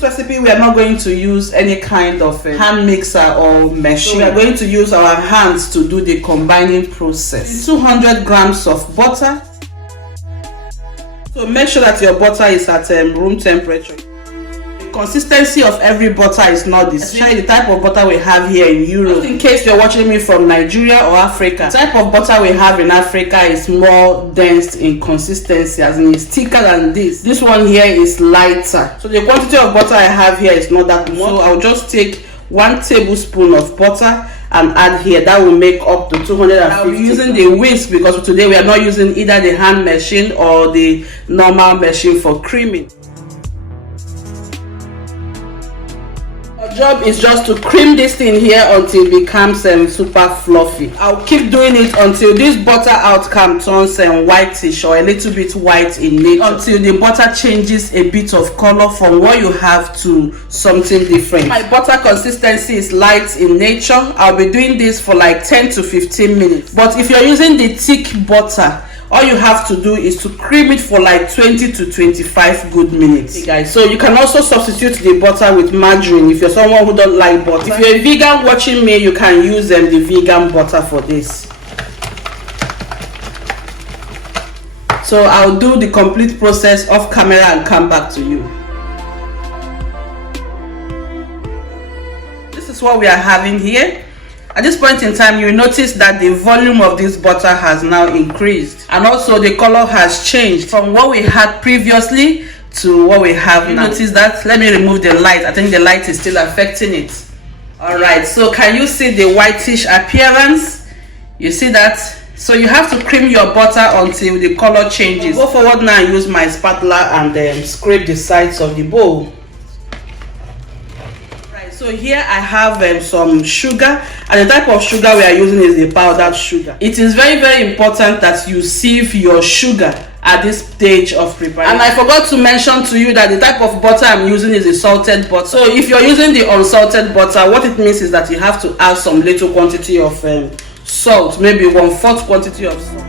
this recipe, we are not going to use any kind of hand mixer or machine. So we are going to use our hands to do the combining process. 200 grams of butter. So make sure that your butter is at room temperature. The consistency of every butter is not the same. Especially the type of butter we have here in Europe. Just in case you're watching me from Nigeria or Africa, the type of butter we have in Africa is more dense in consistency, as in it's thicker than this. This one here is lighter. So the quantity of butter I have here is not that much. So I'll just take 1 tablespoon of butter and add here. That will make up to 250. I'll be using the whisk because today we are not using either the hand machine or the normal machine for creaming. Our job is just to cream this thing here until it becomes super fluffy. I'll keep doing it until this butter outcome turns whitish or a little bit white in nature, until the butter changes a bit of color from what you have to something different. My butter consistency is light in nature. I'll be doing this for like 10 to 15 minutes. But if you're using the thick butter, all you have to do is to cream it for like 20 to 25 good minutes. Okay, guys, so you can also substitute the butter with margarine if you're someone who don't like butter. If you're a vegan watching me, you can use the vegan butter for this. So I'll do the complete process off camera and come back to you. This is what we are having here. At this point in time, you notice that the volume of this butter has now increased, and also the color has changed from what we had previously to what we have now. Notice that? Let me remove the light. I think the light is still affecting it. All right, so can you see the whitish appearance? You see that? So you have to cream your butter until the color changes. I'll go forward now and use my spatula and scrape the sides of the bowl. So here I have some sugar, and the type of sugar we are using is the powdered sugar. It is very, very important that you sieve your sugar at this stage of preparation. And I forgot to mention to you that the type of butter I'm using is a salted butter. So if you're using the unsalted butter, what it means is that you have to add some little quantity of salt, maybe 1/4 quantity of salt.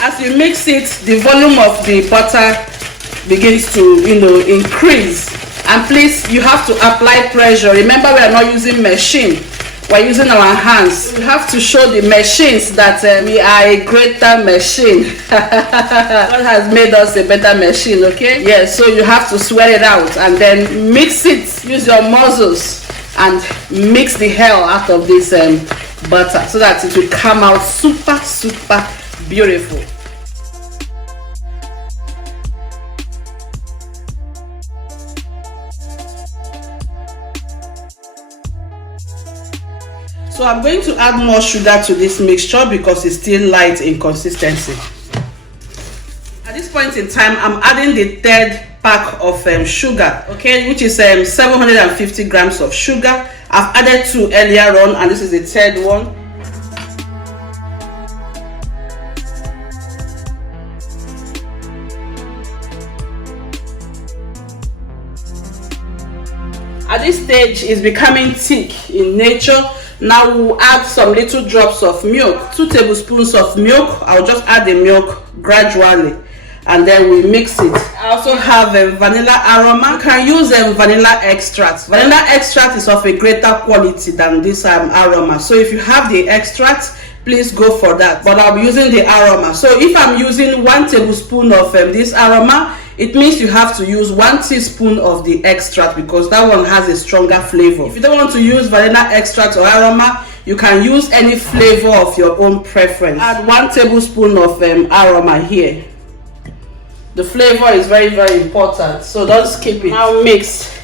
As you mix it, the volume of the butter begins to increase, and please, you have to apply pressure. Remember, we are not using machine, we're using our hands. You have to show the machines that we are a greater machine. God has made us a better machine. Okay, yes, so you have to sweat it out and then mix it. Use your muscles and mix the hell out of this butter so that it will come out super beautiful. So I'm going to add more sugar to this mixture because it's still light in consistency. At this point in time, I'm adding the third pack of sugar, okay, which is 750 grams of sugar. I've added 2 earlier on, and this is the third one. At this stage, it's becoming thick in nature. Now we'll add some little drops of milk, 2 tablespoons of milk. I'll just add the milk gradually and then we mix it. I also have a vanilla aroma. You can use vanilla extract. Vanilla extract is of a greater quality than this aroma. So if you have the extract, please go for that. But I'll be using the aroma. So if I'm using 1 tablespoon of this aroma, it means you have to use 1 teaspoon of the extract because that one has a stronger flavor. If you don't want to use vanilla extract or aroma, you can use any flavor of your own preference. Add 1 tablespoon of aroma here. The flavor is very, very important, so don't skip it. Now mix.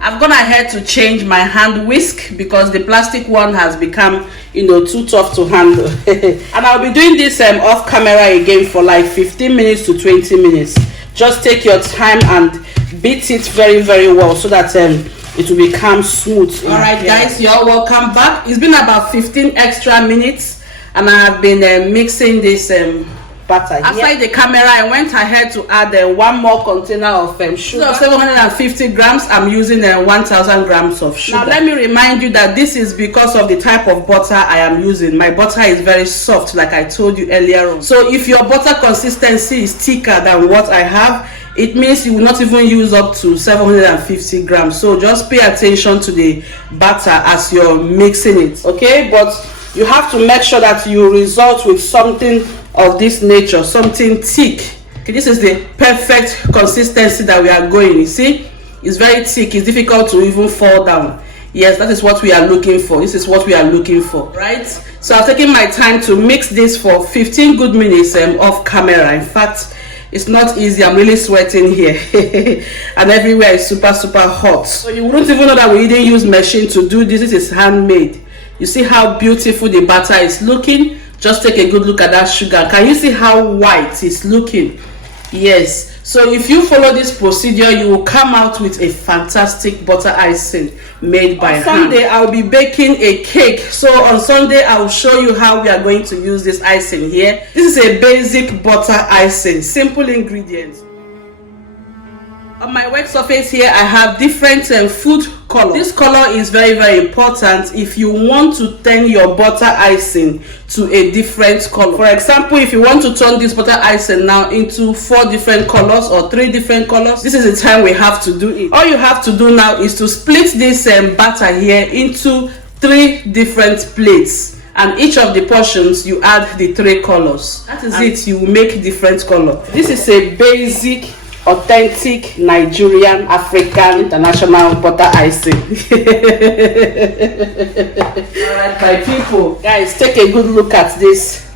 I've gone ahead to change my hand whisk because the plastic one has become, too tough to handle. And I'll be doing this off camera again for like 15 minutes to 20 minutes. Just take your time and beat it very, very well so that it will become smooth. All right, guys, you're welcome back. It's been about 15 extra minutes, and I have been mixing this butter. Outside the camera, I went ahead to add one more container of sugar. So 750 grams, I'm using 1000 grams of sugar. Now let me remind you that this is because of the type of butter I am using. My butter is very soft, like I told you earlier on. So if your butter consistency is thicker than what I have, it means you will not even use up to 750 grams. So just pay attention to the butter as you're mixing it, okay? But you have to make sure that you result with something of this nature, something thick. Okay, this is the perfect consistency that we are going. You see, it's very thick, it's difficult to even fall down. Yes, that is what we are looking for. This is what we are looking for, right? So I'm taking my time to mix this for 15 good minutes off camera. In fact, it's not easy. I'm really sweating here and everywhere is super hot. So you wouldn't even know that we didn't use machine to do this. This is handmade. You see how beautiful the butter is looking? Just take a good look at that sugar. Can you see how white it's looking? Yes. So if you follow this procedure, you will come out with a fantastic butter icing made by hand. On Sunday, I'll be baking a cake. So on Sunday, I'll show you how we are going to use this icing here. This is a basic butter icing, simple ingredients. On my work surface here, I have different food color. This color is very important if you want to turn your butter icing to a different color. For example, if you want to turn this butter icing now into 4 different colors or 3 different colors, this is the time we have to do it. All you have to do now is to split this batter here into 3 different plates, and each of the portions you add the 3 colors. That is it. You will make different color. This is a basic, authentic Nigerian, African, international butter icing. Alright, my people, guys, take a good look at this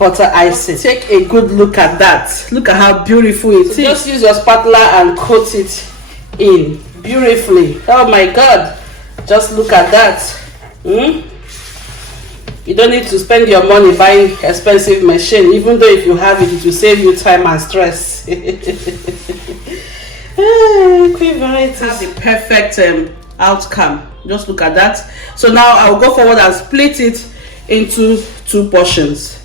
butter icing. Take a good look at that. Look at how beautiful it is. Just use your spatula and coat it in beautifully. Oh my God, just look at that. You don't need to spend your money buying expensive machine. Even though if you have it, it will save you time and stress. Have the perfect outcome. Just look at that. So now I'll go forward and split it into 2 portions.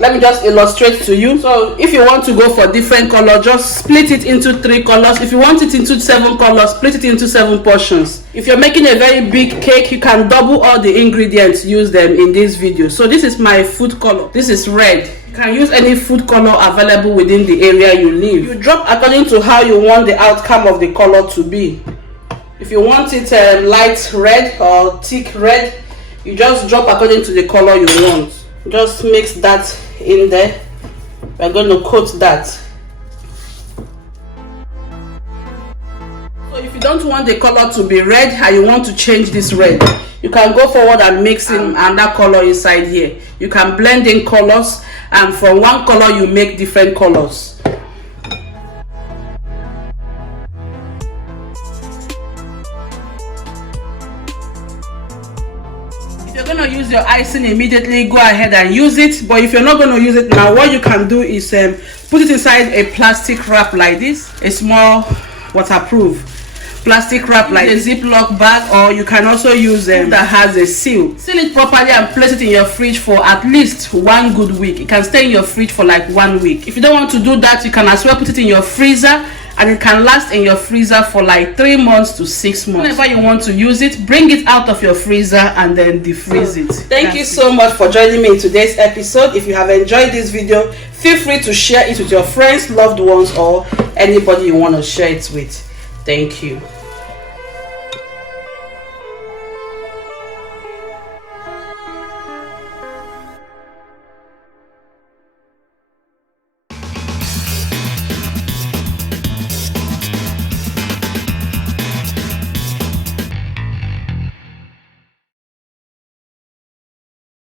Let me just illustrate to you. So if you want to go for different color, just split it into 3 colors. If you want it into 7 colors, split it into 7 portions. If you're making a very big cake, you can double all the ingredients, use them in this video. So this is my food color. This is red. You can use any food color available within the area you live. You drop according to how you want the outcome of the color to be. If you want it light red or thick red, you just drop according to the color you want. Just mix that in there. We're going to coat that. So if you don't want the color to be red and you want to change this red, you can go forward and mix in another color inside here. You can blend in colors, and from one color you make different colors. If you're going to use your icing immediately, go ahead and use it. But if you're not going to use it now, what you can do is put it inside a plastic wrap like this, a small waterproof plastic wrap like a Ziploc bag, or you can also use that has a seal. Seal it properly and place it in your fridge for at least 1 good week. It can stay in your fridge for like 1 week. If you don't want to do that, you can as well put it in your freezer, and it can last in your freezer for like 3 months to 6 months. Whenever you want to use it, bring it out of your freezer and then defreeze it. Thank you so much for joining me in today's episode. If you have enjoyed this video, feel free to share it with your friends, loved ones, or anybody you want to share it with. Thank you.